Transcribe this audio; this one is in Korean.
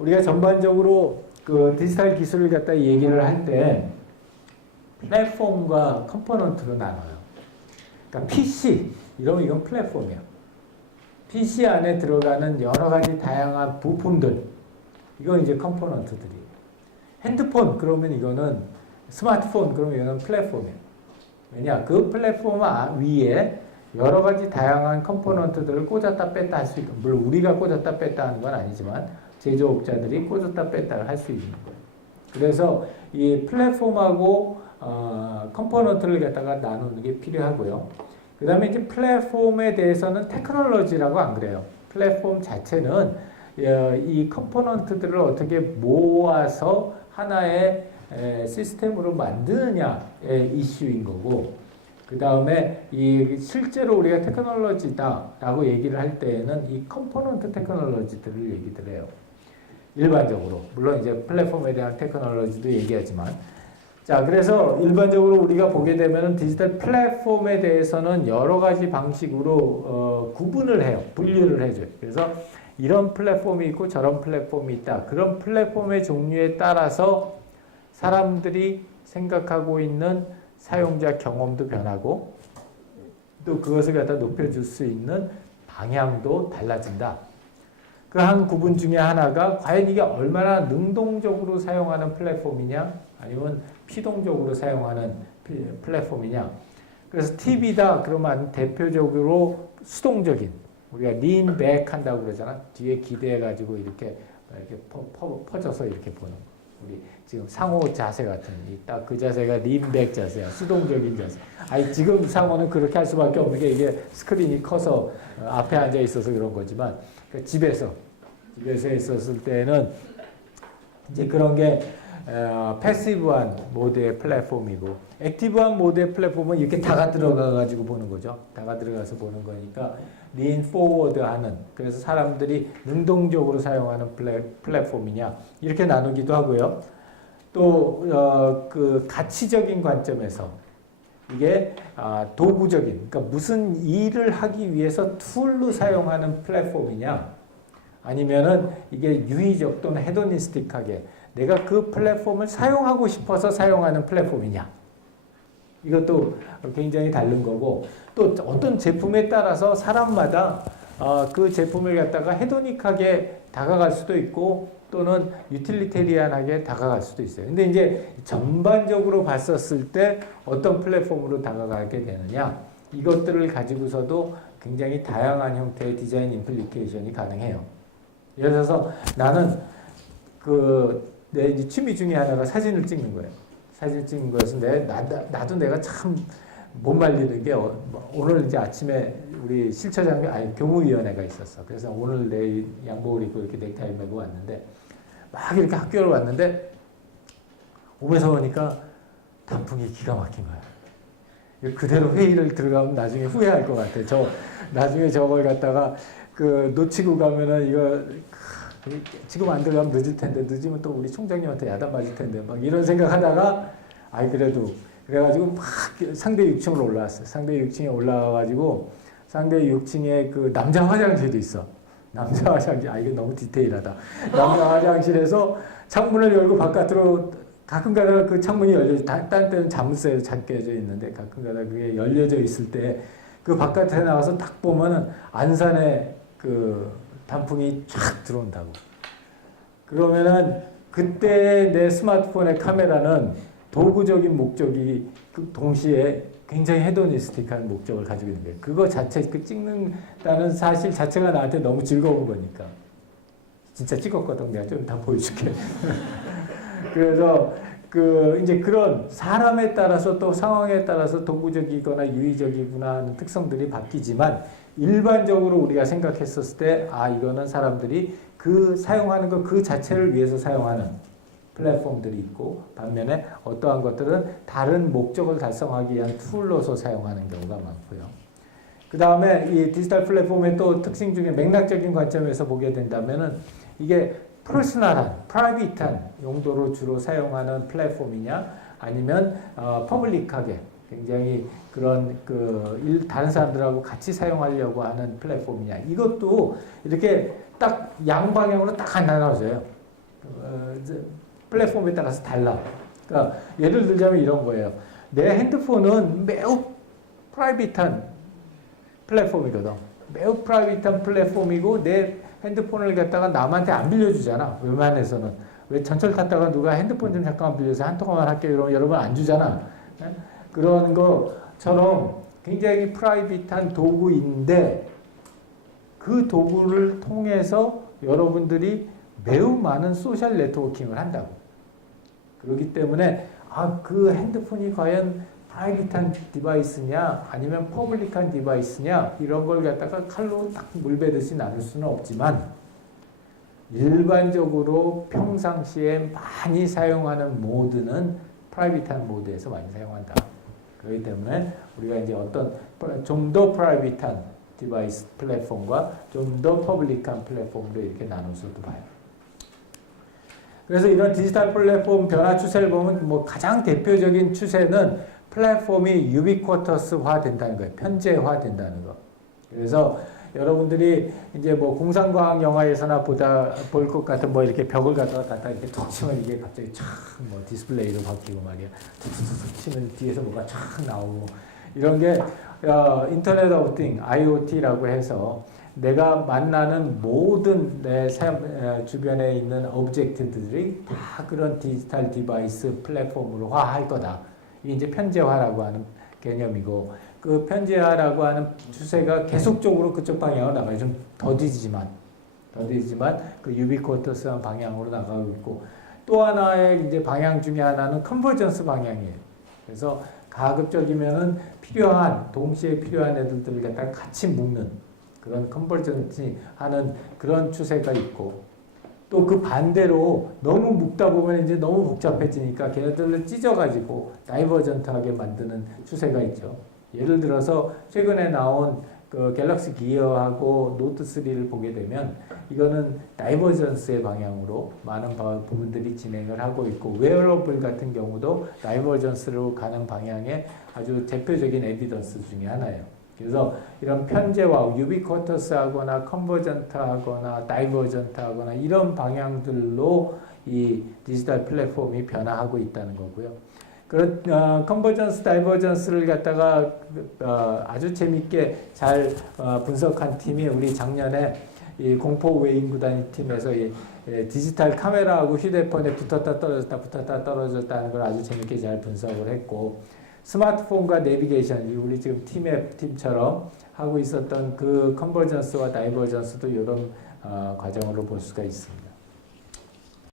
우리가 전반적으로 그 디지털 기술을 갖다 얘기를 할 때 플랫폼과 컴포넌트로 나눠요. 그러니까 PC 이러면 이건 플랫폼이야. PC 안에 들어가는 여러 가지 다양한 부품들 이건 이제 컴포넌트들이. 핸드폰 그러면 이거는 스마트폰 그러면 이거는 플랫폼이야. 왜냐 그 플랫폼 아- 위에 여러 가지 다양한 컴포넌트들을 꽂았다 뺐다 할 수 있고 물론 우리가 꽂았다 뺐다 하는 건 아니지만 제조업자들이 꽂았다 뺐다 할 수 있는 거예요. 그래서 이 플랫폼하고 어, 컴포넌트를 갖다가 나누는 게 필요하고요. 그 다음에 이제 플랫폼에 대해서는 테크놀로지라고 안 그래요. 플랫폼 자체는 어, 이 컴포넌트들을 어떻게 모아서 하나의 에, 시스템으로 만드느냐의 이슈인 거고 그 다음에 이 실제로 우리가 테크놀로지다라고 얘기를 할 때에는 이 컴포넌트 테크놀로지들을 얘기를 해요. 일반적으로. 물론 이제 플랫폼에 대한 테크놀로지도 얘기하지만. 자 그래서 일반적으로 우리가 보게 되면은 디지털 플랫폼에 대해서는 여러 가지 방식으로 어, 구분을 해요. 분류를 해줘요. 그래서 이런 플랫폼이 있고 저런 플랫폼이 있다. 그런 플랫폼의 종류에 따라서 사람들이 생각하고 있는 사용자 경험도 변하고 또 그것을 갖다 높여줄 수 있는 방향도 달라진다. 그 한 구분 중에 하나가 과연 이게 얼마나 능동적으로 사용하는 플랫폼이냐 아니면 피동적으로 사용하는 피- 플랫폼이냐 그래서 TV다 그러면 대표적으로 수동적인 우리가 린백 한다고 그러잖아 뒤에 기대해 가지고 이렇게 이렇게 퍼, 퍼, 퍼져서 이렇게 보는 거. 우리 지금 상호 자세 같은 딱 그 자세가 린백 자세야 수동적인 자세 아니 지금 상호는 그렇게 할 수밖에 없는 게 이게 스크린이 커서 어, 앞에 앉아 있어서 그런 거지만 그 집에서 집에서 있었을 때는 이제 그런 게 어, 패시브한 모드의 플랫폼이고 액티브한 모드의 플랫폼은 이렇게 다가 들어가 가지고 보는 거죠. 다가 들어가서 보는 거니까 린 포워드하는 그래서 사람들이 능동적으로 사용하는 플랫, 플랫폼이냐 이렇게 나누기도 하고요. 또그 가치적인 관점에서 이게 아, 도구적인 그러니까 무슨 일을 하기 위해서 툴로 사용하는 플랫폼이냐? 아니면은 이게 유의적 또는 헤도니스틱하게 내가 그 플랫폼을 사용하고 싶어서 사용하는 플랫폼이냐? 이것도 굉장히 다른 거고 또 어떤 제품에 따라서 사람마다 어, 그 제품을 갖다가 헤도닉하게 다가갈 수도 있고 또는 유틸리테리안하게 다가갈 수도 있어요. 근데 이제 전반적으로 봤었을 때 어떤 플랫폼으로 다가가게 되느냐 이것들을 가지고서도 굉장히 다양한 형태의 디자인 임플리케이션이 가능해요. 예를 들어서 나는 그 내 취미 중에 하나가 사진을 찍는 거예요. 사진 찍는 내 나, 나도 내가 참 못 말리는 게 어, 뭐 오늘 이제 아침에 우리 실처장 아니 교무위원회가 있었어. 그래서 오늘 내 양복을 입고 이렇게 넥타이 메고 왔는데 막 이렇게 학교를 왔는데 오면서 보니까 단풍이 기가 막힌 거야. 그대로 회의를 들어가면 나중에 후회할 것 같아. 저 나중에 저걸 갖다가 그 놓치고 가면은 이거 지금 안 들어가면 늦을 텐데 늦으면 또 우리 총장님한테 야단 맞을 텐데 막 이런 생각하다가 아이 그래도 그래가지고 막 상대 6층으로 올라왔어요. 상대 6층에 올라와가지고 상대 6층에 그 남자 화장실도 있어. 남자 화장실 아 이게 너무 디테일하다. 남자 화장실에서 창문을 열고 바깥으로 가끔 가다가 그 창문이 열려 딴 때는 자물쇠로 잠겨져 있는데 가끔 가다가 그게 열려져 있을 때 그 바깥에 나와서 딱 보면은 안산에 그 단풍이 쫙 들어온다고. 그러면은 그때 내 스마트폰의 카메라는 도구적인 목적이 그 동시에 굉장히 헤도니스틱한 목적을 가지고 있는 거예요. 그거 자체 그 찍는다는 사실 자체가 나한테 너무 즐거운 거니까. 진짜 찍었거든. 내가 좀 다 보여줄게. 그래서 그 이제 그런 사람에 따라서 또 상황에 따라서 도구적이거나 유의적이구나 하는 특성들이 바뀌지만 일반적으로 우리가 생각했었을 때 아 이거는 사람들이 그 사용하는 것 그 자체를 위해서 사용하는 플랫폼들이 있고 반면에 어떠한 것들은 다른 목적을 달성하기 위한 툴로서 사용하는 경우가 많고요. 그 다음에 이 디지털 플랫폼의 또 특징 중에 맥락적인 관점에서 보게 된다면은 이게 퍼스널한, 프라이빗한 용도로 주로 사용하는 플랫폼이냐 아니면 어, 퍼블릭하게 굉장히 그런 그 일, 다른 사람들하고 같이 사용하려고 하는 플랫폼이냐 이것도 이렇게 딱 양방향으로 딱 나눠져요. 어, 플랫폼에 따라서 달라. 그러니까 예를 들자면 이런 거예요. 내 핸드폰은 매우 프라이빗한 플랫폼이거든. 매우 프라이빗한 플랫폼이고 내 핸드폰을 갖다가 남한테 안 빌려주잖아. 웬만해서는. 왜 전철 탔다가 누가 핸드폰 좀 잠깐만 빌려서 한 통화만 할게요. 이러면 여러분 안 주잖아. 예? 그런 것처럼 굉장히 프라이빗한 도구인데 그 도구를 통해서 여러분들이 매우 많은 소셜 네트워킹을 한다고. 그렇기 때문에 아, 그 핸드폰이 과연 프라이빗한 디바이스냐 아니면 퍼블릭한 디바이스냐 이런 걸 갖다가 칼로 딱 물베듯이 나눌 수는 없지만 일반적으로 평상시에 많이 사용하는 모드는 프라이빗한 모드에서 많이 사용한다. 그렇기 때문에 우리가 이제 어떤 좀 더 프라이빗한 디바이스 플랫폼과 좀 더 퍼블릭한 플랫폼으로 이렇게 나눠서도 봐요. 그래서 이런 디지털 플랫폼 변화 추세를 보면 뭐 가장 대표적인 추세는 플랫폼이 유비쿼터스화 된다는 거예요. 편제화 된다는 거. 그래서 여러분들이 이제 뭐 공상과학 영화에서나 보다 볼 것 같은 뭐 이렇게 벽을 갖다가 갖다 이렇게 툭 치면 이게 갑자기 촥뭐 디스플레이로 바뀌고 말이야. 툭툭툭 치면 뒤에서 뭐가 촥 나오고 이런 게 어, 인터넷 오브 띵 IoT라고 해서 내가 만나는 모든 내 삶, 에, 주변에 있는 오브젝트들이 다 그런 디지털 디바이스 플랫폼으로 화할 거다. 이게 이제 편제화라고 하는 개념이고 그 편제화라고 하는 추세가 계속적으로 그쪽 방향으로 나가요. 좀 더디지만 더디지만 그 유비쿼터스한 방향으로 나가고 있고 또 하나의 이제 방향 중에 하나는 컨버전스 방향이에요. 그래서 가급적이면은 필요한 동시에 필요한 애들들을 갖다 같이 묶는 그런 컨버전시 하는 그런 추세가 있고 또 그 반대로 너무 묶다 보면 이제 너무 복잡해지니까 걔네들을 찢어가지고 다이버전트하게 만드는 추세가 있죠. 예를 들어서 최근에 나온 그 갤럭시 기어하고 노트 3를 보게 되면 이거는 다이버전스의 방향으로 많은 바- 부분들이 진행을 하고 있고 웨어러블 같은 경우도 다이버전스로 가는 방향의 아주 대표적인 에비던스 중에 하나예요. 그래서 이런 편제와 유비쿼터스 하거나 컨버전트 하거나 다이버전트 하거나 이런 방향들로 이 디지털 플랫폼이 변화하고 있다는 거고요. 그런 어, 컨버전스, 다이버전스를 갖다가 어, 아주 재밌게 잘 어, 분석한 팀이 우리 작년에 이 공포 외인 구단 팀에서 이 예, 디지털 카메라하고 휴대폰에 붙었다 떨어졌다 붙었다 떨어졌다는 걸 아주 재밌게 잘 분석을 했고 스마트폰과 내비게이션 이 우리 지금 팀의 팀처럼 하고 있었던 그 컨버전스와 다이버전스도 이런 어, 과정으로 볼 수가 있습니다.